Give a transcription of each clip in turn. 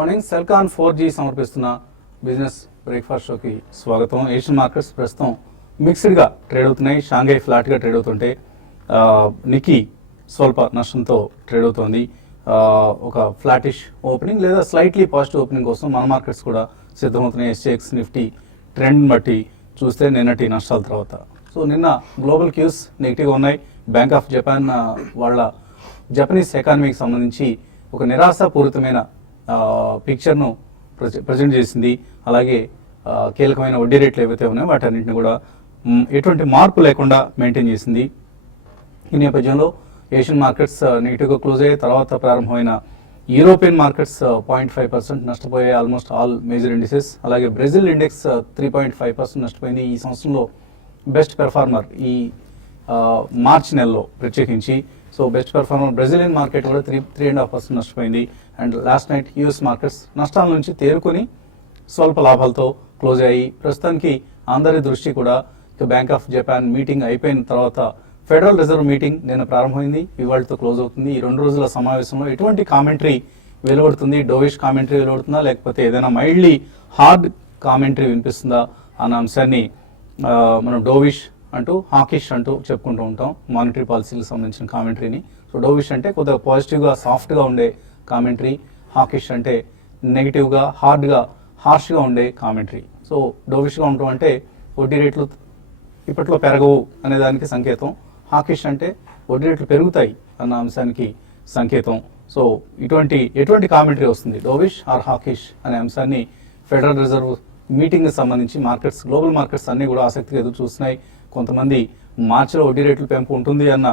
Morning Celkon 4G సమర్పిస్తున్న business breakfast షోకి స్వాగతం. ఏషియన్ మార్కెట్స్ ప్రస్తుతం మిక్స్డ్గా ట్రేడ్ అవుతున్నాయి. షాంఘై ఫ్లాట్గా ట్రేడ్ అవుతుంటే నిక్కీ స్వల్ప నష్టంతో ట్రేడ్ అవుతోంది. ఒక ఫ్లాటిష్ ఓపెనింగ్ లేదా స్లైట్లీ పాజిటివ్ ఓపెనింగ్ కోసం మన మార్కెట్స్ కూడా సిద్ధమవుతున్నాయి. SGX నిఫ్టీ ట్రెండ్ బట్టి చూస్తే నిన్నటి నష్టాల తర్వాత నిన్న గ్లోబల్ క్యూస్ నెగిటివ్గా ఉన్నాయి. బ్యాంక్ ఆఫ్ జపాన్ వాళ్ళ జపనీస్ ఎకానమీకి సంబంధించి ఒక నిరాశాపూరితమైన పిక్చర్ను ప్రజెంట్ చేసింది. అలాగే కీలకమైన వడ్డీ రేట్లు ఏవైతే ఉన్నాయో వాటన్నింటిని కూడా ఎటువంటి మార్పు లేకుండా మెయింటైన్ చేసింది. ఈ నేపథ్యంలో ఏషియన్ మార్కెట్స్ నెగిటివ్గా క్లోజ్ అయ్యే తర్వాత ప్రారంభమైన యూరోపియన్ మార్కెట్స్ 0.5% నష్టపోయాయి. Almost all major indices. అలాగే బ్రెజిల్ ఇండెక్స్ 3.5% నష్టపోయింది. ఈ సంవత్సరంలో బెస్ట్ పెర్ఫార్మర్ ఈ మార్చ్ నెలలో ప్రత్యేకించి. బెస్ట్ పెర్ఫార్మర్ బ్రెజిలియన్ మార్కెట్ కూడా 3.5% నష్టపోయింది. And last night US markets నష్టాల నుంచి తేరుకొని స్వల్ప లాభాలతో క్లోజ్ అయ్యాయి. ప్రస్తుతానికి అందరి దృష్టి కూడా బ్యాంక్ ఆఫ్ జపాన్ మీటింగ్ అయిపోయిన తర్వాత ఫెడరల్ రిజర్వ్ మీటింగ్ నిన్న ప్రారంభమైంది, ఇవాళతో క్లోజ్ అవుతుంది. ఈ 2 రోజుల సమావేశంలో ఎటువంటి కామెంటరీ వెలువడుతుంది? డోవిష్ కామెంటరీ వెలువడుతుందా, లేకపోతే ఏదైనా మైల్డ్లీ హార్డ్ కామెంటరీ వినిపిస్తుందా అన్న అంశాన్ని మనం డోవిష్ అంటూ హాకిష్ అంటూ చెప్పుకుంటూ ఉంటాం మానిటరీ పాలసీలకు సంబంధించిన కామెంటరీని. డోవిష్ అంటే కొద్దిగా పాజిటివ్గా సాఫ్ట్గా ఉండే కామెంటరీ, హాకిష్ అంటే నెగిటివ్గా హార్డ్గా హార్ష్గా ఉండే కామెంటరీ. డోవిష్గా ఉండటం అంటే వడ్డీ రేట్లు ఇప్పట్లో పెరగవు అనే దానికి సంకేతం. హాకిష్ అంటే వడ్డీ రేట్లు పెరుగుతాయి అన్న అంశానికి సంకేతం. ఎటువంటి కామెంటరీ వస్తుంది, డోవిష్ ఆర్ హాకిష్ అనే అంశాన్ని ఫెడరల్ రిజర్వ్ మీటింగ్కి సంబంధించి మార్కెట్స్, గ్లోబల్ మార్కెట్స్ అన్నీ కూడా ఆసక్తిగా ఎదురు చూస్తున్నాయి. కొంతమంది మార్చిలో వడ్డీ రేట్లు పెంపు ఉంటుంది అన్న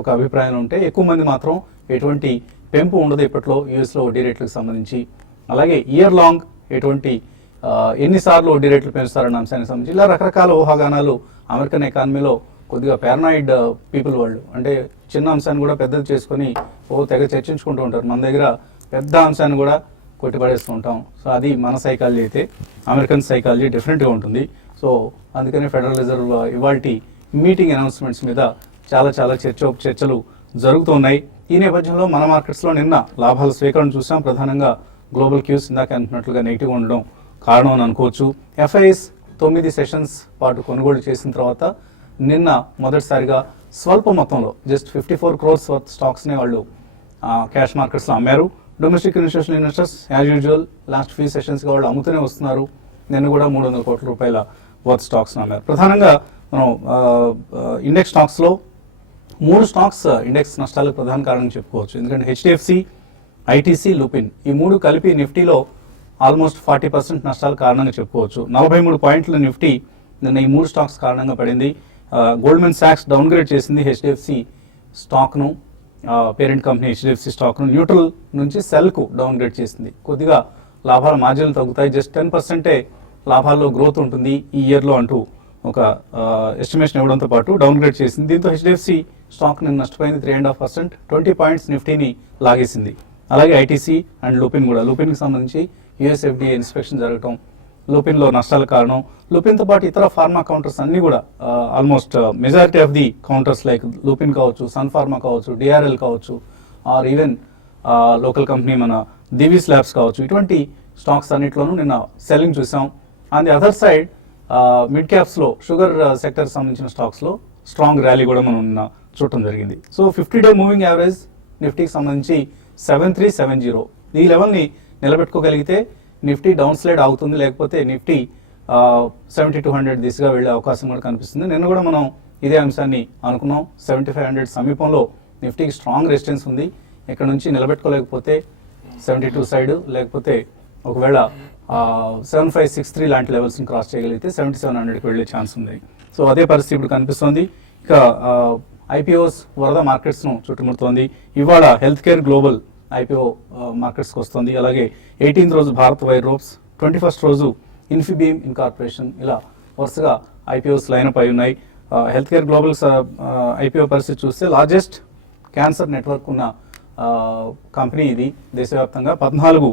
ఒక అభిప్రాయం ఉంటే, ఎక్కువ మంది మాత్రం ఎటువంటి పెంపు ఉండదు ఇప్పట్లో యూఎస్లో వడ్డీ రేట్లకు సంబంధించి. అలాగే ఇయర్ లాంగ్ ఎన్నిసార్లు వడ్డీ రేట్లు పెంచుతారన్న అంశానికి సంబంధించి ఇలా రకరకాల ఊహాగానాలు అమెరికన్ ఎకానమీలో కొద్దిగా పారనాయిడ్ పీపుల్ వాళ్ళు, అంటే చిన్న అంశాన్ని కూడా పెద్దది చేసుకొని తెగ చర్చించుకుంటూ ఉంటారు. మన దగ్గర పెద్ద అంశాన్ని కూడా కొట్టిపడేస్తూ ఉంటాం. అది మన సైకాలజీ అయితే అమెరికన్ సైకాలజీ డిఫరెంట్గా ఉంటుంది. అందుకని ఫెడరల్ రిజర్వ్ ఇవాల్టి మీటింగ్ అనౌన్స్మెంట్స్ మీద చాలా చర్చలు జరుగుతున్నాయి. ఈ నేపథ్యంలో మన మార్కెట్స్లో నిన్న లాభాల స్వీకరణ చూసాం. ప్రధానంగా గ్లోబల్ క్యూస్ ఇందాక అనుకున్నట్లుగా నెగిటివ్గా ఉండడం కారణం అని అనుకోవచ్చు. FIS 9 సెషన్స్ పాటు కొనుగోలు చేసిన తర్వాత నిన్న మొదటిసారిగా స్వల్ప మొత్తంలో జస్ట్ 54 crores వర్త్ స్టాక్స్నే వాళ్ళు క్యాష్ మార్కెట్స్లో అమ్మారు. Domestic institutional investors as usual last few సెషన్స్గా వాళ్ళు అమ్ముతూనే వస్తున్నారు. నిన్న కూడా 300 కోట్ల రూపాయల వర్త్ స్టాక్స్ అమ్మారు. ప్రధానంగా మనం ఇండెక్స్ స్టాక్స్లో 3 స్టాక్స్ ఇండెక్స్ నష్టాలకు ప్రధాన కారణం చెప్పుకోవచ్చు. ఎందుకంటే HDFC, ITC, లుపిన్ ఈ 3 కలిపి నిఫ్టీలో ఆల్మోస్ట్ 40% నష్టాల కారణంగా చెప్పుకోవచ్చు. 43 పాయింట్ల నిఫ్టీ నిన్న ఈ 3 స్టాక్స్ కారణంగా పడింది. గోల్డ్మెన్ సాక్స్ డౌన్గ్రేడ్ చేసింది HDFC స్టాక్ను, పేరెంట్ కంపెనీ HDFC స్టాక్ను న్యూట్రల్ నుంచి సెల్కు డౌన్గ్రేడ్ చేసింది. కొద్దిగా లాభాల మార్జిన్లు తగ్గుతాయి, జస్ట్ 10% లాభాల్లో గ్రోత్ ఉంటుంది ఈ ఇయర్లో అంటూ ఒక ఎస్టిమేషన్ ఇవ్వడంతో పాటు డౌన్గ్రేడ్ చేసింది. దీంతో HDFC స్టాక్ నిన్న నష్టపోయింది 3.5%, 20 పాయింట్స్ నిఫ్టీని లాగేసింది. అలాగే ITC అండ్ లుపిన్ కూడా, లుపిన్కి సంబంధించి US FDA ఇన్స్పెక్షన్ జరగటం లుపిన్లో నష్టాల కారణం. లుపిన్తో పాటు ఇతర ఫార్మా కౌంటర్స్ అన్నీ కూడా almost majority of the counters like Lupin కావచ్చు, సన్ ఫార్మా కావచ్చు, DRL కావచ్చు, ఆర్ ఈవెన్ లోకల్ కంపెనీ మన దివీస్ ల్యాబ్స్ కావచ్చు, ఇటువంటి స్టాక్స్ అన్నింటిలోనూ నిన్న సెల్లింగ్ చూసాం. On the other side mid క్యాప్స్లో షుగర్ సెక్టర్ సంబంధించిన స్టాక్స్లో స్ట్రాంగ్ ర్యాలీ కూడా మనం నిన్న చూడటం జరిగింది. 50-day మూవింగ్ యావరేజ్ నిఫ్టీకి సంబంధించి 7370 ఈ లెవెల్ని నిలబెట్టుకోగలిగితే నిఫ్టీ డౌన్ స్లైడ్ అవుతుంది, లేకపోతే నిఫ్టీ 7200 దిశగా వెళ్ళే అవకాశం కూడా కనిపిస్తుంది. నిన్న కూడా మనం ఇదే అంశాన్ని అనుకున్నాం. 7500 సమీపంలో నిఫ్టీకి స్ట్రాంగ్ రెసిస్టెన్స్ ఉంది. ఇక్కడ నుంచి నిలబెట్టుకోలేకపోతే 72 సైడ్, లేకపోతే ఒకవేళ 7563 లాంటి లెవెల్స్ని క్రాస్ చేయగలిగితే 7700కి వెళ్ళే ఛాన్స్ ఉంది. అదే పరిస్థితి ఇప్పుడు కనిపిస్తుంది. ఇక IPOs వరద మార్కెట్స్ను చుట్టుముడుతోంది. ఇవాళ హెల్త్ కేర్ గ్లోబల్ IPO మార్కెట్స్కి వస్తుంది. అలాగే 18th రోజు భారత్ వైర్ రోప్స్, 21st రోజు ఇన్ఫీబీమ్ ఇన్కార్పొరేషన్, ఇలా వరుసగా IPOs లైనప్ అయి ఉన్నాయి. హెల్త్ కేర్ గ్లోబల్ IPO పరిస్థితి చూస్తే లార్జెస్ట్ క్యాన్సర్ నెట్వర్క్ ఉన్న కంపెనీ ఇది. దేశవ్యాప్తంగా 14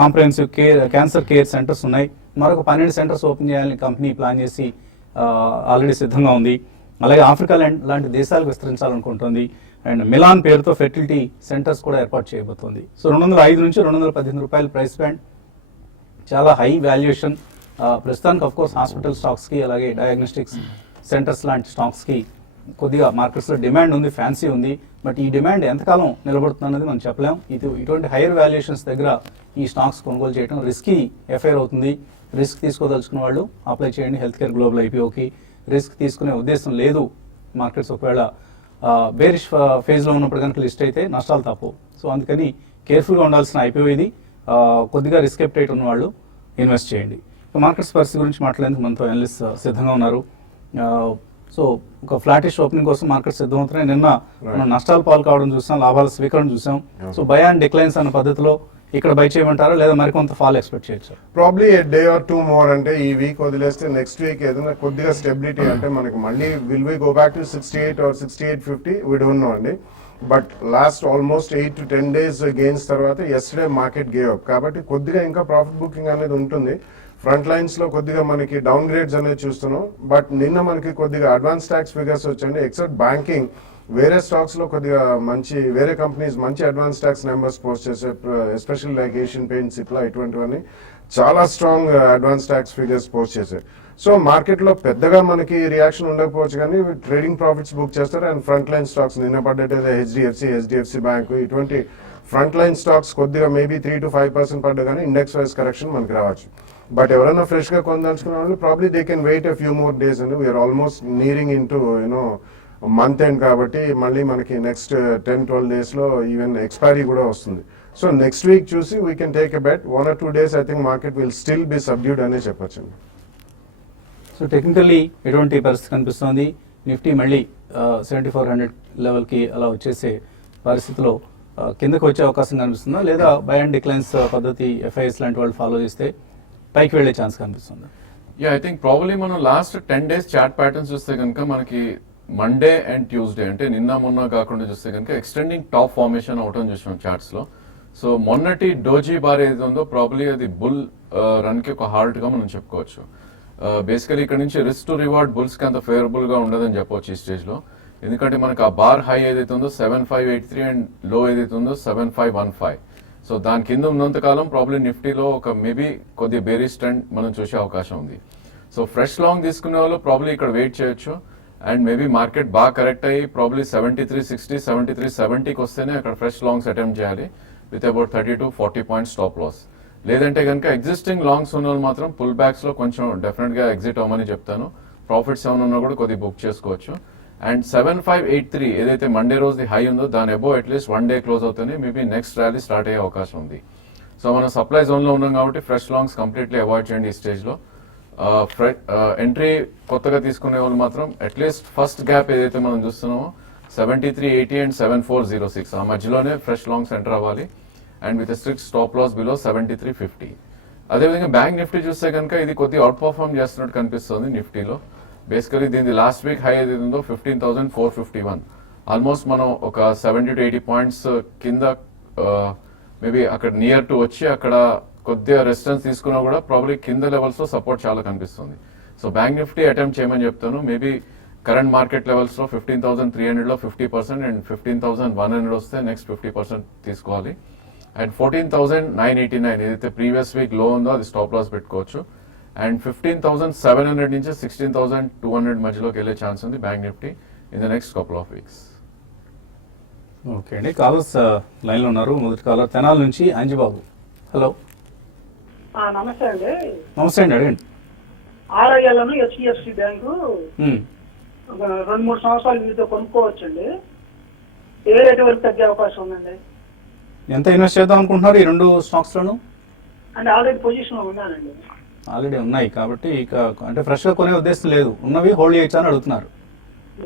కాంప్రహెన్సివ్ క్యాన్సర్ కేర్ సెంటర్స్ ఉన్నాయి. మరొక 12 సెంటర్స్ ఓపెన్ చేయాలని కంపెనీ ప్లాన్ చేసి ఆల్రెడీ సిద్ధంగా ఉంది. అలాగే ఆఫ్రికా లాంటి దేశాలకు విస్తరించాలనుకుంటుంది. అండ్ మిలాన్ పేరుతో ఫెర్టిలిటీ సెంటర్స్ కూడా ఏర్పాటు చేయబోతోంది. సో 205 నుంచి 218 రూపాయల ప్రైస్ బ్యాండ్, చాలా హై వాల్యుయేషన్. ప్రస్తుతానికి ఆఫ్ కోర్స్ హాస్పిటల్ స్టాక్స్కి అలాగే డయాగ్నోస్టిక్స్ సెంటర్స్ లాంటి స్టాక్స్కి కొద్దిగా మార్కెట్స్లో డిమాండ్ ఉంది, ఫ్యాన్సీ ఉంది. బట్ ఈ డిమాండ్ ఎంతకాలం నిలబడుతుంది అన్నది మనం చెప్పలేం. ఇటువంటి హైయర్ వాల్యుయేషన్స్ దగ్గర ఈ స్టాక్స్ కొనుగోలు చేయడం రిస్కీ ఎఫైర్ అవుతుంది. రిస్క్ తీసుకోదలుచుకున్న వాళ్ళు అప్లై చేయండి హెల్త్ కేర్ గ్లోబల్ ఐపీఓకి. రిస్క్ తీసుకునే ఉద్దేశం లేదు, మార్కెట్స్ ఒకవేళ బేరిష్ ఫేజ్లో ఉన్నప్పుడు కనుక లిస్ట్ అయితే నష్టాలు తప్పు. సో అందుకని కేర్ఫుల్గా ఉండాల్సిన ఐపీఓ ఇది. కొద్దిగా రిస్క్ ఎప్టైట్ ఉన్న వాళ్ళు ఇన్వెస్ట్ చేయండి. మార్కెట్స్ పరిస్థితి గురించి మాట్లాడేందుకు మనతో అనలిస్ట్ సిద్ధంగా ఉన్నారు. సో ఒక ఫ్లాటిష్ ఓపెనింగ్ కోసం మార్కెట్ సిద్ధమవుతున్నాయి. నిన్న మనం నష్టాలు పాలు కావడం చూసాం, లాభాల స్వీకరణ చూసాం. సో బై అండ్ డిక్లైన్స్ అన్న పద్ధతిలో ఇక్కడ బై చేయమంటారా లేదా మరికొంత ఫాల్ ఎక్స్పెక్ట్ చేయొచ్చు? Probably day or two more, అంటే ఈ వీక్ వదిలేస్తే నెక్స్ట్ వీక్ ఏదైనా కొద్దిగా స్టెబిలిటీ అంటే మనకి మళ్ళీ will we go back to 68 or 68.50 we don't know అండి. But last almost 8 to 10 days gains తర్వాత ఎస్టర్డే మార్కెట్ గేవ్ అప్, కాబట్టి కొద్దిగా ఇంకా ప్రాఫిట్ బుకింగ్ అనేది ఉంటుంది. ఫ్రంట్ లైన్స్ లో కొద్దిగా మనకి డౌన్ గ్రేడ్స్ అనేది చూస్తున్నాం. బట్ నిన్న మనకి కొద్దిగా అడ్వాన్స్ ట్యాక్స్ ఫిగర్స్ వచ్చండి. ఎక్సెప్ట్ బ్యాంకింగ్, వేరే స్టాక్స్ లో కొద్దిగా మంచి, వేరే కంపెనీస్ మంచి అడ్వాన్స్ ట్యాక్స్ నెంబర్స్ పోస్ట్ చేసే, especially like Asian paints, Cipla ఇటువంటివన్నీ చాలా strong advance tax figures post చేశారు. సో మార్కెట్ లో పెద్దగా మనకి రియాక్షన్ ఉండకపోవచ్చు, కానీ ట్రేడింగ్ ప్రాఫిట్స్ బుక్ చేస్తారు. అండ్ ఫ్రంట్ లైన్ స్టాక్స్ నిన్న పడ్డట్టయితే హెచ్డిఎఫ్సి బ్యాంక్, ఇటువంటి ఫ్రంట్ లైన్ స్టాక్స్ కొద్దిగా మేబీ 3 to 5% పడ్డా కానీ ఇండెక్స్ వైజ్ కరెక్షన్ మనకి రావచ్చు. బట్ ఎవరైనా ఫ్రెష్ గా కొనదలుచుకున్న వాళ్ళు probably they can wait a few more days అండి. We are almost nearing into month end, కాబట్టి మళ్ళీ మనకి నెక్స్ట్ 10-12 days లో ఈవెన్ ఎక్స్పైరీ కూడా వస్తుంది. సో నెక్స్ట్ వీక్ చూసి we can take a bet. 1 or 2 days I think market will still be subdued అనే చెప్పొచ్చు. సో టెక్నికల్లీ ఎటువంటి పరిస్థితి కనిపిస్తుంది? నిఫ్టీ మళ్ళీ 7400 లెవెల్కి అలా వచ్చేసే పరిస్థితిలో కిందకు వచ్చే అవకాశం కనిపిస్తుందా, లేదా బై అండ్ డిక్లైన్స్ పద్ధతి ఎఫ్ఐఎస్ లాంటి వాళ్ళు ఫాలో చేస్తే పైకి వెళ్ళే ఛాన్స్ కనిపిస్తుందా? యా, ఐ థింక్ ప్రాబ్లీ మనం లాస్ట్ 10 days చార్ట్ ప్యాటర్న్స్ చూస్తే కనుక మనకి మండే అండ్ ట్యూస్డే, అంటే నిన్న మొన్న కాకుండా చూస్తే కనుక ఎక్స్టెండింగ్ టాప్ ఫార్మేషన్ అవటం చూసాం చార్ట్స్ లో. సో మొన్నటి డోజీ బార్ ఏది ఉందో ప్రాబ్లీ అది బుల్ రన్ కి ఒక హార్ట్ గా మనం చెప్పుకోవచ్చు. బేసికలీ ఇక్కడ నుంచి రిస్క్ టు రివార్డ్ బుల్స్ కి అంత ఫేవరబుల్ గా ఉండదని చెప్పొచ్చు ఈ స్టేజ్ లో. ఎందుకంటే మనకు ఆ బార్ హై ఏదైతే ఉందో 7583 అండ్ లో ఏదైతే ఉందో 7515. సో దాని కింద ఉన్నంత కాలం ప్రాబ్లీ నిఫ్టీలో ఒక మేబీ కొద్దిగా బేరిష్ ట్రెండ్ మనం చూసే అవకాశం ఉంది. సో ఫ్రెష్ లాంగ్ తీసుకునే వాళ్ళు ప్రాబ్లీ ఇక్కడ వెయిట్ చేయొచ్చు. అండ్ మేబీ మార్కెట్ బాగా కరెక్ట్ అయ్యి ప్రాబ్లీ 7360, 7370కి వస్తేనే అక్కడ ఫ్రెష్ లాంగ్స్ అటెంప్ట్ చేయాలి with about 30 to 40 points stop loss. లేదంటే కనుక ఎగ్జిస్టింగ్ లాంగ్స్ ఉన్న వాళ్ళు మాత్రం పుల్ బ్యాక్స్ లో కొంచెం డెఫినెట్ గా ఎగ్జిట్ అవ్వమని చెప్తాను. ప్రాఫిట్స్ ఏమైనా ఉన్నా కూడా కొద్దిగా బుక్ చేసుకోవచ్చు. అండ్ 7583 ఏదైతే మండే రోజు హై ఉందో దాని అబౌవ్ అట్లీస్ట్ 1 day క్లోజ్ అవుతుంది, మేబీ నెక్స్ట్ ర్యాలీ స్టార్ట్ అయ్యే అవకాశం ఉంది. సో మనం సప్లై జోన్ లో ఉన్నాం కాబట్టి ఫ్రెష్ లాంగ్స్ కంప్లీట్లీ అవాయిడ్ చేయండి ఈ స్టేజ్ లో. ఎంట్రీ కొత్తగా తీసుకునే వాళ్ళు మాత్రం అట్లీస్ట్ ఫస్ట్ గ్యాప్ ఏదైతే మనం చూస్తున్నామో 7380 అండ్ 7406 ఆ మధ్యలోనే ఫ్రెష్ లాంగ్స్ ఎంటర్ అవ్వాలి. And with strict stop loss below 7350. అదేవిధంగా బ్యాంక్ నిఫ్టీ చూస్తే కనుక ఇది కొద్దిగా అవుట్ పర్ఫార్మ్ చేస్తున్నట్టు కనిపిస్తుంది నిఫ్టీలో. బేసికలీ దీని లాస్ట్ వీక్ హై ఏదైతే ఉందో 15,451. ఆల్మోస్ట్ మనం ఒక 70 to 80 points కింద మేబీ అక్కడ నియర్ టు వచ్చి అక్కడ కొద్దిగా రెసిస్టెన్స్ తీసుకున్నా కూడా ప్రాబ్లీ కింద లెవెల్స్ లో సపోర్ట్ చాలా కనిపిస్తుంది. సో బ్యాంక్ నిఫ్టీ అటెంప్ట్ చేయమని చెప్తాను. మేబీ కరెంట్ మార్కెట్ లెవెల్స్ లో 15,300 లో 50% అండ్ 15,100 వస్తే నెక్స్ట్ 50% తీసుకోవాలి. అండ్ 14,989 ఏదైతే ప్రీవియస్ వీక్ లో ఉందో అది స్టాప్ లాస్ పెట్టుకోవచ్చు. అండ్ 15,700 నుంచి 16,200 మధ్యలోకి వెళ్ళే ఛాన్స్ ఉంది bank Nifty in the next couple of weeks. Okay అండి, కాలర్స్ లైన్ లో ఉన్నారు. మొదటి కాలర్ తెనాల నుంచి అంజిబాబు. హలో. నమస్తే అండి. నమస్తే అండి, అడగండి. ఆర్ఐఎల్ను హెచ్డిఎఫ్సి బ్యాంకు 2-3 సంవత్సరాలు మీతో కొనుక్కోవచ్చండి. ఏ రేటు వరకు తగ్గే అవకాశం ఉందండి? ఎంత ఇన్వెస్ట్ చేద్దాం అనుకుంటున్నారు ఈ రెండు స్టాక్స్ లోను? అంటే ఆల్రెడీ పొజిషన్ ఉన్నానండి. ఆల్రెడీ ఉన్నాయి కాబట్టి ఇక అంటే ఫ్రెష్ గా కొనే ఉద్దేశం లేదు, ఉన్నవి హోల్డ్ చేయొచ్చు అని అడుగుతున్నారు.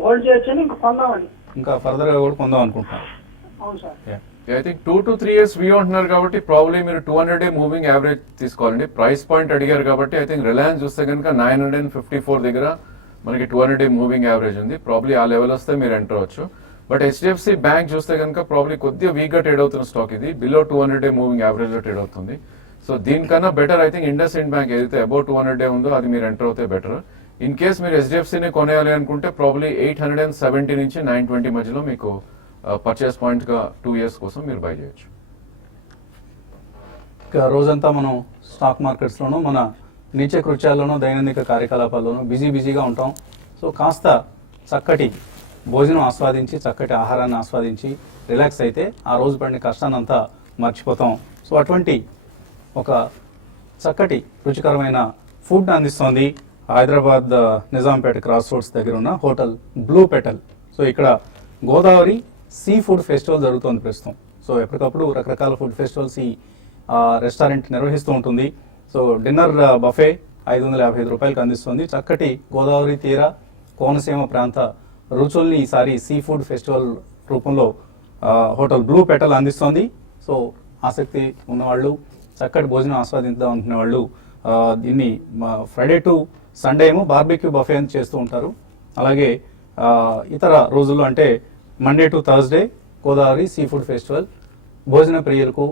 హోల్డ్ చేయొచ్చని ఇంకా కొందామని. ఇంకా ఫర్దర్ గా కూడా కొందాం అనుకుంటున్నారు. అవును sir. I think 2 to 3 years view అంటున్నారు కాబట్టి ప్రాబ్లీ మీరు 200-day మూవింగ్ యావరేజ్ తీసుకోవాలండి. ప్రైస్ పాయింట్ అడిగారు కాబట్టి ఐ థింక్ రిలయన్స్ చూస్తే కనుక 954 దగ్గర మనకి 200-day మూవింగ్ యావరేజ్ ఉంది. ప్రాబ్లీ ఆ లెవెల్ వస్తే మీరు ఎంటర్ అవ్వచ్చు. బట్ హెచ్డిఎఫ్సి బ్యాంక్ చూస్తే కనుక ప్రాబ్లీ కొద్దిగా వీక్ గా ట్రేడ్ అవుతున్న స్టాక్ ఇది. బిలో 200-day మూవింగ్ యావరేజ్ లో ట్రేడ్ అవుతుంది. సో దీనికన్నా better I think IndusInd bank ఏదైతే అబౌట్ 200-day ఉందో అది మీరు ఎంటర్ అవుతే బెటర్. ఇన్ కేస్ మీరు హెచ్డిఎఫ్సిని కొనేయాలి అనుకుంటే ప్రాబ్లీ 870 నుంచి 920 మధ్యలో మీకు పర్చేస్ పాయింట్గా 2 years కోసం మీరు బై చేయొచ్చు. ఇక రోజంతా మనం స్టాక్ మార్కెట్స్లోనూ మన నిత్య కృత్యాల్లోనూ దైనందిక కార్యకలాపాల్లోనూ బిజీగా ఉంటాం. సో కాస్త చక్కటి భోజనం ఆస్వాదించి చక్కటి ఆహారాన్ని ఆస్వాదించి రిలాక్స్ అయితే ఆ రోజు పడిన కష్టాన్నంతా మర్చిపోతాం. సో అటువంటి ఒక చక్కటి రుచికరమైన ఫుడ్ అందిస్తోంది హైదరాబాద్ నిజాంపేట క్రాస్ రోడ్స్ దగ్గర ఉన్న హోటల్ బ్లూ పెటల్. సో ఇక్కడ గోదావరి సీ ఫుడ్ ఫెస్టివల్ జరుగుతోంది ప్రస్తుతం. సో ఎప్పటికప్పుడు రకరకాల ఫుడ్ ఫెస్టివల్స్ ఈ రెస్టారెంట్ నిర్వహిస్తూ ఉంటుంది. సో డిన్నర్ బఫే 555 రూపాయలకు అందిస్తుంది. చక్కటి గోదావరి తీర కోనసీమ ప్రాంత రుచుల్ని ఈసారి సీ ఫుడ్ ఫెస్టివల్ రూపంలో హోటల్ బ్లూ పెటల్ అందిస్తోంది. సో ఆసక్తి ఉన్నవాళ్ళు చక్కటి భోజనం ఆస్వాదిద్దాం అనుకునే వాళ్ళు దీన్ని ఫ్రైడే టు సండే ఏమో బార్బిక్యూ బఫే అని చేస్తూ ఉంటారు. అలాగే ఇతర రోజుల్లో అంటే Monday to Thursday Godavari sea food festival భోజన ప్రియులకు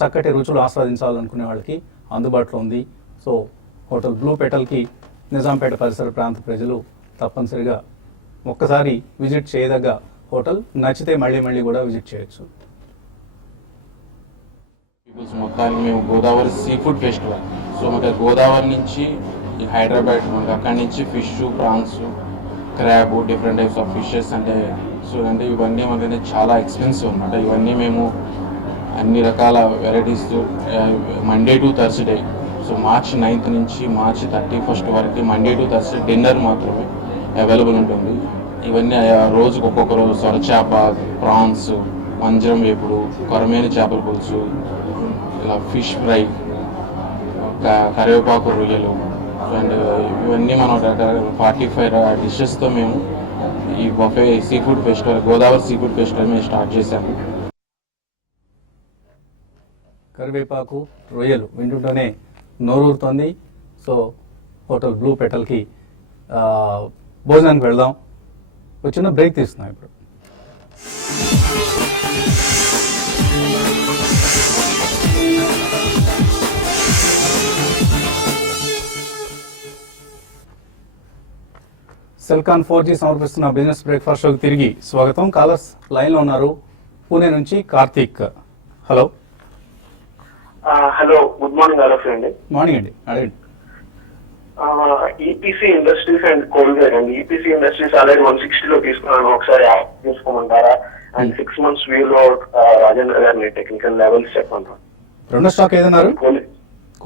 చక్కటి రుచులు ఆస్వాదించాలనుకునే వాళ్ళకి అందుబాటులో ఉంది. సో హోటల్ బ్లూ పెటల్కి నిజాంపేట పరిసర ప్రాంత ప్రజలు తప్పనిసరిగా ఒక్కసారి విజిట్ చేయదగ్గ హోటల్. నచ్చితే మళ్ళీ కూడా విజిట్ చేయొచ్చు. పీపుల్స్ మొత్తానికి మేము Godavari sea food festival. So మనకి గోదావరి నుంచి ఈ హైదరాబాద్ మనకి అక్కడి నుంచి fish, prawns, crab, different types of fishes అంటే సో అంటే ఇవన్నీ మనకి చాలా ఎక్స్పెన్సివ్ అనమాట. ఇవన్నీ మేము అన్ని రకాల varieties Monday to Thursday. So March 9th నుంచి మార్చ్ 31st వరకు మండే టు థర్స్డే డిన్నర్ మాత్రమే అవైలబుల్ ఉంటుంది. ఇవన్నీ రోజుకు ఒక్కొక్క రోజు సొరచేప, ప్రాన్స్, వంజరం వేపుడు, కొరమేను చేపల పులుసు, ఇలా ఫిష్ ఫ్రై, కరివేపాకు రొయ్యలు అండ్ ఇవన్నీ మనం 45 డిషెస్తో మేము ఈ buffet see food festival Godavari sea food festival మేము స్టార్ట్ చేశాము. కరివేపాకు రొయ్యలు వింటుంటేనే నోరూరుతోంది. సో హోటల్ బ్లూ పెటల్కి భోజనానికి వెళ్దాం. ఒక చిన్న బ్రేక్ తీస్తున్నాం ఇప్పుడు. సెల్కాన్ 4G సమర్పిస్తున్న బిజినెస్ బ్రేక్ఫాస్ట్ షోకి తిరిగి స్వాగతం. కాలర్స్ లైన్లో ఉన్నారు. పూణే నుంచి Karthik. Hello. Hello, good morning all of you అండి. మార్నింగ్ అండి, అడగండి. ఈపీసీ ఇండస్ట్రీస్ అండ్ కోల్గేట్ అండి. ఈపీసీ ఇండస్ట్రీస్ ఆల్రెడీ 160 లో తీసుకున్నాను, ఒకసారి యాప్ తీసుకోమంటారా? అండ్ 6 months వ్యూలో రాజేంద్ర గారిని టెక్నికల్ లెవెల్స్ చెప్పమంటారా? రెండో స్టాక్ ఏదన్నారు?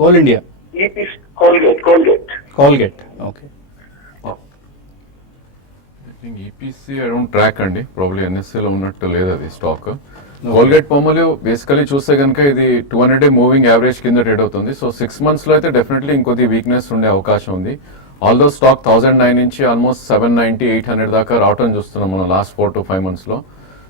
Coal India. EPC Colgate. Okay. EPC I don't track అండి, ప్రాబ్లీ ఎన్ఎస్సీలో ఉన్నట్టు లేదు అది స్టాక్. కోల్గేట్ పొమ్మలు బేసికలీ చూస్తే కనుక ఇది 200-day మూవింగ్ యావరేజ్ కింద ట్రేడ్ అవుతుంది. సో 6 months లో అయితే డెఫినెట్లీ ఇంకొద్ది వీక్నెస్ ఉండే అవకాశం ఉంది. ఆల్దో స్టాక్ 1009 నుంచి ఆల్మోస్ట్ 790-800 దాకా రావటం చూస్తున్నాం మనం లాస్ట్ 4 to 5 months లో.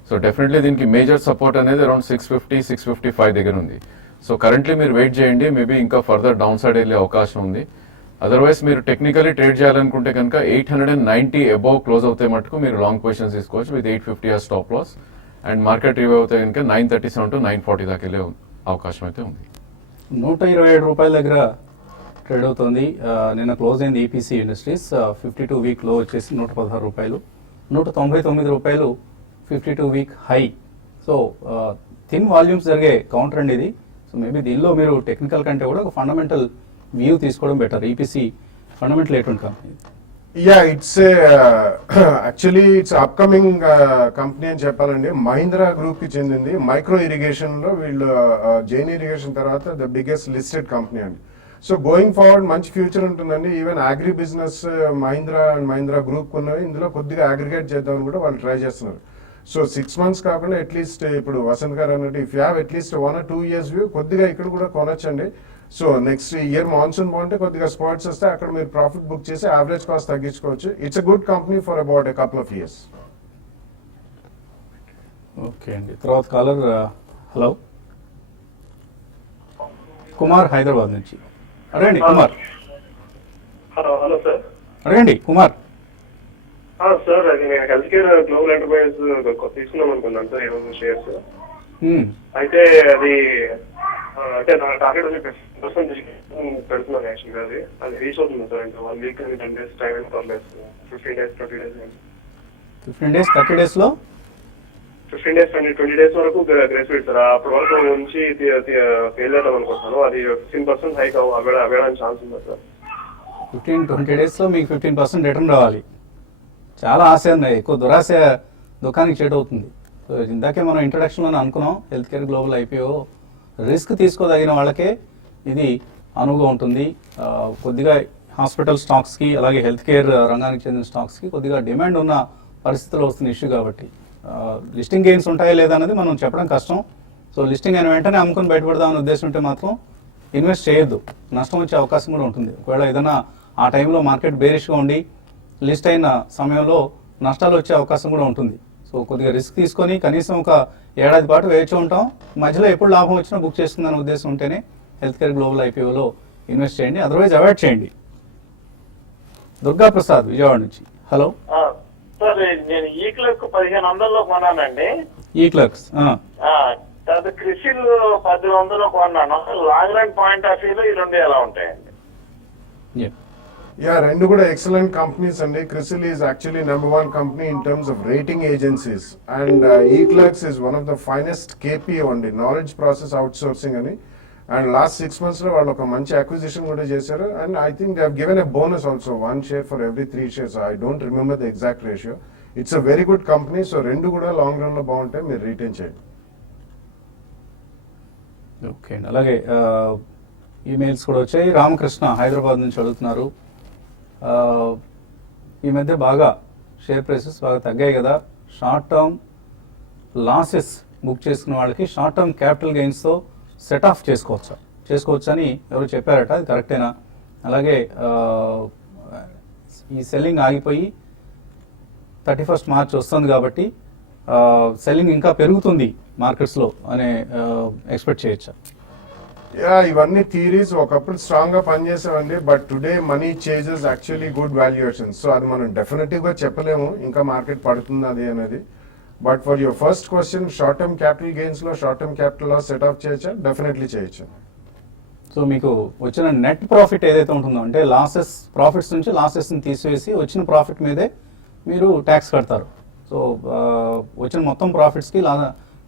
సో డెఫినెట్లీ దీనికి మేజర్ సపోర్ట్ అనేది అరౌండ్ 650-655 దగ్గర ఉంది. సో కరెంట్లీ మీరు వెయిట్ చేయండి, మేబీ ఇంకా ఫర్దర్ డౌన్ సైడ్ వెళ్ళే అవకాశం ఉంది. అదర్వైజ్ మీరు టెక్నికలీ ట్రేడ్ చేయాలనుకుంటే కనుక 890 అబౌవ్ క్లోజ్ అవుతే మటుకు మీరు లాంగ్ పొజిషన్స్ తీసుకోవచ్చు with 850 as stop loss. And market review అవుతే కనుక 937 to 940 దాకా వెళ్ళే అవకాశం అయితే ఉంది. 127 రూపాయల దగ్గర ట్రేడ్ అవుతుంది. నిన్న క్లోజ్ అయింది ఈపీసీ ఇండస్ట్రీస్. 52 వీక్ లో వచ్చేసి 116 రూపాయలు. 199 రూపాయలు 52 week high. So thin volumes జరిగే కౌంటర్ అండి ఇది. సో మేబీ దీనిలో మీరు టెక్నికల్ కంటే కూడా ఒక ఫండమెంటల్ వ్యూ తీసుకోవడం బెటర్. ఈపీసీ ఫండమెంటల్ ఎటువంటి company? Yeah, it's actually it's upcoming company అని చెప్పాలండి. మహీంద్రా గ్రూప్ కి చెందింది. మైక్రో ఇరిగేషన్ లో వీళ్ళు జైన్ ఇరిగేషన్ తర్వాత ద బిగ్గెస్ట్ లిస్టెడ్ కంపెనీ అండి. సో గోయింగ్ ఫార్వర్డ్ మంచి ఫ్యూచర్ ఉంటుందండి. Even agri business Mahindra and Mahindra group ఉన్నవి ఇందులో కొద్దిగా అగ్రిగేట్ చేద్దామని కూడా వాళ్ళు ట్రై చేస్తున్నారు. సో 6 months కాకుండా అట్లీస్ట్ ఇప్పుడు వసంత్ గారు అన్నట్టు if you have at least 1 or 2 years view కొద్దిగా ఇక్కడ కూడా కొనొచ్చండి. సో నెక్స్ట్ ఇయర్ మాన్సూన్ బాగుంటే కొద్దిగా స్పాట్స్ వస్తే అక్కడ మీరు ప్రాఫిట్ బుక్ చేసి యావరేజ్ కాస్ట్ తగ్గించుకోవచ్చు. It's a good company for about a couple of years. Okay అండి. తర్వాత కాలర్. హలో, కుమార్ హైదరాబాద్ నుంచి. అడగండి కుమార్. Hello sir. అడగండి కుమార్. సార్, అది నేను హెల్త్ కేర్ గ్లోబల్ ఎంటర్ప్రైజ్ తీసుకుందాం అనుకున్నాను సార్ ఈరోజు షేర్స్. అయితే అది అంటే నా టార్గెట్ వచ్చి 10% పెడుతున్నాను యాక్చువల్గా. అది రీచ్ అవుతుంది సార్. ఇంకా 1 week 10 days టైం ఎంత పర్లేదు. 15 days 20 days 15 days 30 days లో 15 days 20 days వరకు గ్రేస్ పీరియడ్ సార్. అప్పటి వరకు నుంచి ఫెయిల్ అవుతాం అనుకుంటున్నాను. అది 15% హైక్ అవ్వడానికి ఛాన్స్ ఉందా సార్? 15-20 డేస్లో మీకు 15% రిటర్న్ రావాలి. చాలా ఆశ ఉన్నాయి, ఎక్కువ దురాశ దుఃఖానికి చేటు అవుతుంది. సో ఇందాకే మనం ఇంట్రడక్షన్లోనే అనుకున్నాం, health care global IPO risk తీసుకోదగిన వాళ్ళకే ఇది అనువుగా ఉంటుంది. కొద్దిగా హాస్పిటల్ స్టాక్స్కి అలాగే హెల్త్ కేర్ రంగానికి చెందిన స్టాక్స్కి కొద్దిగా డిమాండ్ ఉన్న పరిస్థితుల్లో వస్తున్న ఇష్యూ కాబట్టి లిస్టింగ్ గెయిన్స్ ఉంటాయా లేదా అనేది మనం చెప్పడం కష్టం. సో లిస్టింగ్ అయిన వెంటనే అమ్ముకొని బయటపడదామని ఉద్దేశం ఉంటే మాత్రం ఇన్వెస్ట్ చేయొద్దు, నష్టం వచ్చే అవకాశం కూడా ఉంటుంది. ఒకవేళ ఏదైనా ఆ టైంలో మార్కెట్ బేరిష్గా ఉండి లిస్ట్ అయిన సమయంలో నష్టాలు వచ్చే అవకాశం కూడా ఉంటుంది. సో కొద్దిగా రిస్క్ తీసుకొని కనీసం ఒక ఏడాది పాటు వేచి ఉంటాం, మధ్యలో ఎప్పుడు లాభం వచ్చినా బుక్ చేస్తుందనే ఉద్దేశం ఉంటేనే హెల్త్ కేర్ గ్లోబల్ ఐపీఓలో ఇన్వెస్ట్ చేయండి, అదర్వైజ్ అవాయిడ్ చేయండి. దుర్గా ప్రసాద్ విజయవాడ నుంచి. హలో సార్, నేను ఈ క్లర్క్ 1500లో కొన్నానండి. ఈ క్లర్క్స్ తర్వాత క్రిసిల్ 1000 కొన్నాను. లాంగ్ రన్ పాయింట్ ఆఫ్ వ్యూలో ఈ రెండు ఎలా ఉంటాయండి? Yeah, రెండు కూడా ఎక్సలెంట్ కంపెనీస్ అండి. CRISIL is actually #1 company in terms of rating agencies and eClerx is one of the finest KPO అండి, నాలెడ్జ్ ప్రాసెస్ అవుట్ సోర్సింగ్ అని. అండ్ లాస్ట్ 6 months లో వాళ్ళు ఒక మంచి అక్విజిషన్ కూడా చేశారు. And I think they have given a bonus also, 1 share for every 3 shares. I don't remember the exact ratio. It's a very good company. So రెండు కూడా long run లో బాగుంటాయి, మీరు రీటైన్ చేయండి. ఓకే అండి. అలాగే ఈమెయిల్స్ కూడా వచ్చాయి. రామకృష్ణ హైదరాబాద్ నుంచి అడుగుతున్నారు, ఈ మధ్య బాగా షేర్ ప్రైసెస్ బాగా తగ్గాయి కదా, షార్ట్ టర్మ్ లాసెస్ బుక్ చేసుకున్న వాళ్ళకి షార్ట్ టర్మ్ క్యాపిటల్ గెయిన్స్తో సెట్ ఆఫ్ చేసుకోవచ్చు అని ఎవరు చెప్పారట, అది కరెక్టేనా? అలాగే ఈ సెల్లింగ్ ఆగిపోయి 31st March వస్తుంది కాబట్టి సెల్లింగ్ ఇంకా పెరుగుతుంది మార్కెట్స్లో అనే ఎక్స్పెక్ట్ చేయొచ్చా? యా, ఇవన్నీ థియరీస్. ఒకప్పుడు స్ట్రాంగ్ గా పనిచేసామండి, but today money changes actually good valuations. So అది మనం డెఫినెటివ్ గా చెప్పలేము ఇంకా మార్కెట్ పడుతుంది అది అనేది. But for your first question, short term capital gains లో short term capital loss set off చేయొచ్చా? డెఫినెట్లీ చేయొచ్చు. సో మీకు వచ్చిన నెట్ ప్రాఫిట్ ఏదైతే ఉంటుందో, అంటే ప్రాఫిట్స్ నుంచి లాసెస్ని తీసివేసి వచ్చిన ప్రాఫిట్ మీదే మీరు ట్యాక్స్ కడతారు. సో వచ్చిన మొత్తం ప్రాఫిట్స్కి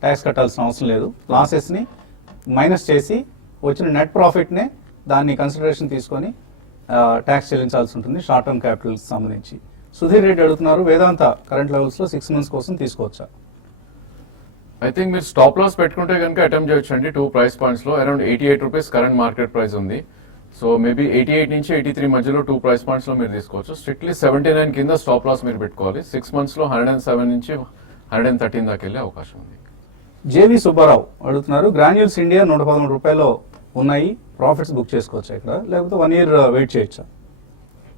ట్యాక్స్ కట్టాల్సిన అవసరం లేదు. లాసెస్ని మైనస్ చేసి వచ్చిన నెట్ ప్రాఫిట్నే దాన్ని కన్సిడరేషన్ తీసుకొని ట్యాక్స్ చెల్లించాల్సి ఉంటుంది షార్ట్ టర్మ్ క్యాపిటల్కి సంబంధించి. సుధీర్ రెడ్డి అడుగుతున్నారు, వేదాంత కరెంట్ లెవెల్స్లో 6 months కోసం తీసుకోవచ్చా? ఐ థింక్ మీరు స్టాప్ లాస్ పెట్టుకుంటే కనుక అటెంప్ట్ చేయొచ్చు అండి. 2 price points లో around 88 rupees current market price ఉంది. సో మేబీ 88 నుంచి 83 మధ్యలో 2 price points లో మీరు తీసుకోవచ్చు. స్ట్రిక్ట్లీ 79 కింద స్టాప్ లాస్ మీరు పెట్టుకోవాలి. 6 months లో 107 నుంచి 113 దాకా వెళ్ళే అవకాశం ఉంది. జేవి సుబ్బారావు అడుగుతున్నారు, గ్రాన్యూల్స్ ఇండియా 113 రూపాయల్లో ఉన్నాయి, ప్రాఫిట్స్ బుక్ చేసుకోవచ్చా ఇక్కడ, లేకపోతే 1 year వెయిట్ చేయొచ్చా?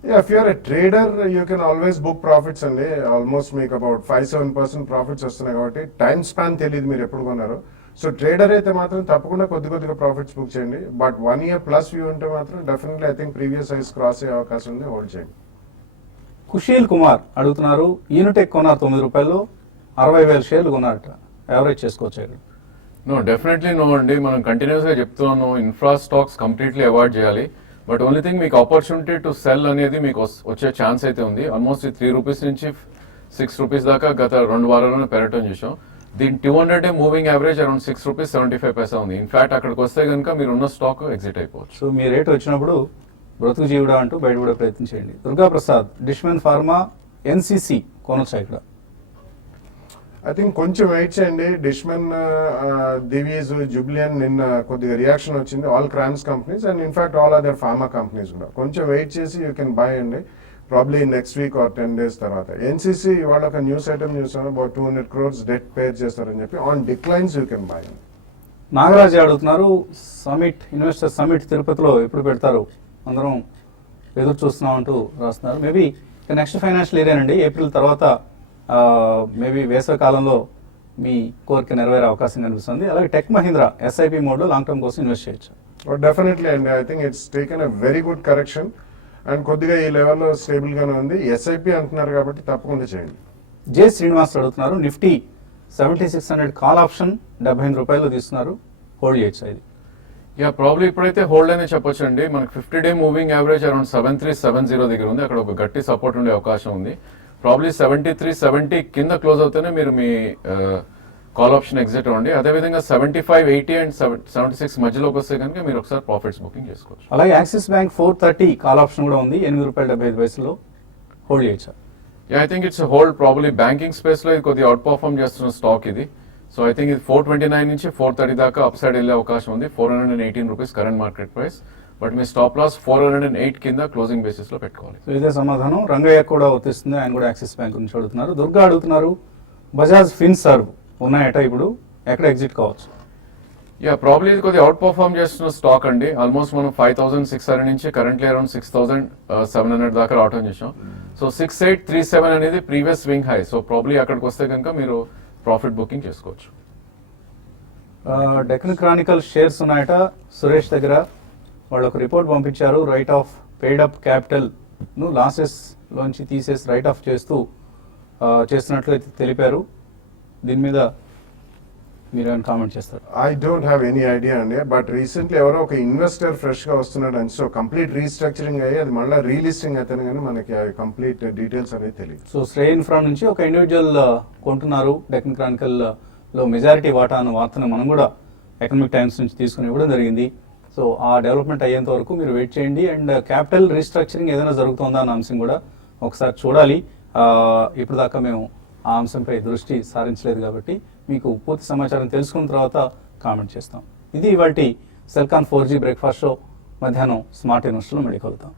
Yeah, if you're a trader, you can always book profits and almost make about 5-7% profits వస్తున్నాయి కాబట్టి టైం స్పాన్ తెలియదు మీరు ఎప్పుడు కొన్నారు. సో ట్రేడర్ అయితే మాత్రం తప్పకుండా కొద్దిగా ప్రాఫిట్స్ బుక్ చేయండి. బట్ 1 year plus వ్యూ ఉంటే మాత్రం definitely I think previous highs cross అయ్యే అవకాశం ఉంది, హోల్డ్ చేయండి. కుషీల్ కుమార్ అడుగుతున్నారు, యూనిటెక్ కొన్నారు 9 రూపాయల్లో, 60,000 షేర్లు కొన్నారట, యావరేజ్ చేసుకోవచ్చు ఇక్కడ? నో, డెఫినెట్లీ నో అండి. మనం కంటిన్యూస్గా చెప్తున్నాను, ఇన్ఫ్రా స్టాక్స్ కంప్లీట్లీ అవాయిడ్ చేయాలి. బట్ ఓన్లీ థింగ్ మీకు ఆపర్చునిటీ టు సెల్ అనేది మీకు వచ్చే ఛాన్స్ అయితే ఉంది. ఆల్మోస్ట్ 3 రూపీస్ నుంచి 6 రూపీస్ దాకా గత 2 వారాలను పెరగటం చూసాం. దీని 200 మూవింగ్ యావరేజ్ అరౌండ్ 6 రూపీస్ 75 పైసా ఉంది. ఇన్ఫాక్ట్ అక్కడికి వస్తే కనుక మీరు ఉన్న స్టాక్ ఎగ్జిట్ అయిపోవచ్చు. సో మీ రేట్ వచ్చినప్పుడు బ్రతుకు జీవుడా అంటూ బయట కూడా ప్రయత్నించండి. దుర్గా ప్రసాద్, డిష్మెన్ ఫార్మా ఎన్సీసీ కొనొచ్చా ఇక్కడ? ఐ థింక్ కొంచెం వెయిట్ చేయండి. డిష్మెన్, దివీస్, జుబ్లియన్ నిన్న కొద్దిగా రియాక్షన్ వచ్చింది, all cramps companies and in fact all other pharma companies కూడా. కొంచెం వెయిట్ చేసి యూ కెన్ బై అండి, probably next week or 10 days తర్వాత. ఎన్సీసీ ఇవాళ ఒక న్యూస్ ఐటమ్ చూసాను, అబౌట్ 200 crores డెట్ పేర్ చేస్తారని చెప్పి. On declines you can buy. Nagaraju అడుగుతున్నారు, ఇన్వెస్టర్ సమిట్ తిరుపతిలో ఎప్పుడు పెడతారు, అందరం ఎదురు చూస్తున్నాం అంటూ రాస్తున్నారు. మేబీ నెక్స్ట్ ఫైనాన్షియల్ ఇయర్ అండి, ఏప్రిల్ తర్వాత మేబీ వేసవి కాలంలో మీ కోరిక నెరవేరే అవకాశం కనిపిస్తుంది. అలాగే టెక్ మహీంద్రా ఎస్ఐపి మోడ్లో లాంగ్ టర్మ్ కోసం ఇన్వెస్ట్ చేయొచ్చు? డెఫినెట్లీ అండి, I think it's taken a very good correction and కొద్దిగా ఈ లెవెల్లో స్టేబుల్గానే ఉంది. ఎస్ఐపి అంటున్నారు కాబట్టి తప్పకుండా చేయండి. జే శ్రీనివాస్ అడుగుతున్నారు, నిఫ్టీ 7600 కాల్ ఆప్షన్ 78 రూపాయలు తీస్తున్నారు, హోల్డ్ చేయొచ్చు ఇది? యా, ప్రాబ్లీ ఇప్పుడైతే హోల్డ్ అనే చెప్పొచ్చు అండి. మనకి 50-day మూవింగ్ యావరేజ్ అరౌండ్ 7370 దగ్గర ఉంది. అక్కడ ఒక గట్టి సపోర్ట్ ఉండే అవకాశం ఉంది. ప్రాబ్లీ 7370 కింద క్లోజ్ అవుతేనే మీరు మీ కాల్ ఆప్షన్ ఎగ్జిట్ అవ్వండి. అదేవిధంగా 75, 80 అండ్ 76 మధ్యలోకి వస్తే కనుక మీరు ఒకసారి ప్రాఫిట్స్ బుకింగ్ చేసుకోవచ్చు. అలాగే యాక్సిస్ బ్యాంక్ 430 కాల్ ఆప్షన్ కూడా ఉంది, ₹8.75 హోల్డ్ చేయొచ్చు. I think it's hold. Probably banking space లో ఇది కొద్దిగా అవుట్ పర్ఫార్మ్ చేస్తున్న స్టాక్ ఇది. సో ఐ థింక్ ఇది 429 నుంచి 430 దాకా అప్ సైడ్ వెళ్ళే అవకాశం ఉంది. ₹418 కరెంట్ మార్కెట్ ప్రైస్. బట్ మీ స్టాప్ లాస్ 408 కింద క్లోజింగ్ బేసిస్ లో పెట్టుకోవాలి. సో ఇదే సమాధానం రంగయ్య కూడా వర్తిస్తుంది, ఆయన కూడా యాక్సిస్ బ్యాంక్ నుంచి అడుగుతున్నారు. దుర్గా అడుగుతున్నారు, బజాజ్ ఫిన్సర్వ్ ఉన్నాయట, ఇప్పుడు ఎక్కడ ఎగ్జిట్ కావచ్చు? ప్రాబ్లీ ఇది కొద్దిగా అవుట్ పర్ఫార్మ్ చేస్తున్న స్టాక్ అండి. ఆల్మోస్ట్ మనం 5,600 నుంచి కరెంట్లీ అరౌండ్ 6,700 దాకా రావటం చేసాం. సో 6,837 అనేది previous swing high. So probably అక్కడికి వస్తే కనుక మీరు ప్రాఫిట్ బుకింగ్ చేసుకోవచ్చు. డెక్కన్ క్రానికల్ షేర్స్ ఉన్నాయట సురేష్ దగ్గర. వాళ్ళు ఒక రిపోర్ట్ పంపించారు, right of paid up capital ను లాసెస్ లోంచి తీసేసి రైట్ ఆఫ్ చేస్తున్నట్లు తెలిపారు. దీని మీద మీరు ఏమైనా కామెంట్ చేస్తారు? I don't have any idea అండి, బట్ రీసెంట్లీ ఎవరో ఒక ఇన్వెస్టర్ ఫ్రెష్ గా వస్తున్నాడు అని, సో కంప్లీట్ రీస్ట్రక్చరింగ్ అయ్యి అది మళ్ళీ రీలిస్టింగ్ అయితే కానీ మనకి కంప్లీట్ డీటెయిల్స్ అనేది తెలియదు. సో శ్రేయ ఇన్ఫ్రా నుంచి ఒక ఇండివిజువల్ కొంటున్నారు డెక్కన్ క్రానికల్ లో మెజారిటీ వాటా అన్న వార్తను మనం కూడా ఎకనామిక్ టైమ్స్ నుంచి తీసుకుని ఇవ్వడం జరిగింది. సో ఆ డెవలప్మెంట్ అయ్యేంత వరకు మీరు వెయిట్ చేయండి. అండ్ క్యాపిటల్ రీస్ట్రక్చరింగ్ ఏదైనా జరుగుతుందా అన్న అంశం కూడా ఒకసారి చూడాలి. ఇప్పుడు దాకా మేము ఆ అంశంపై దృష్టి సారించలేదు కాబట్టి మీకు పూర్తి సమాచారం తెలుసుకున్న తర్వాత కామెంట్ చేస్తాం. ఇది ఇవాల్టి సెల్కాన్ 4G బ్రేక్ఫాస్ట్ షో. మధ్యాహ్నం స్మార్ట్ ఇన్వెస్టర్లో మళ్ళీ కలుద్దాం.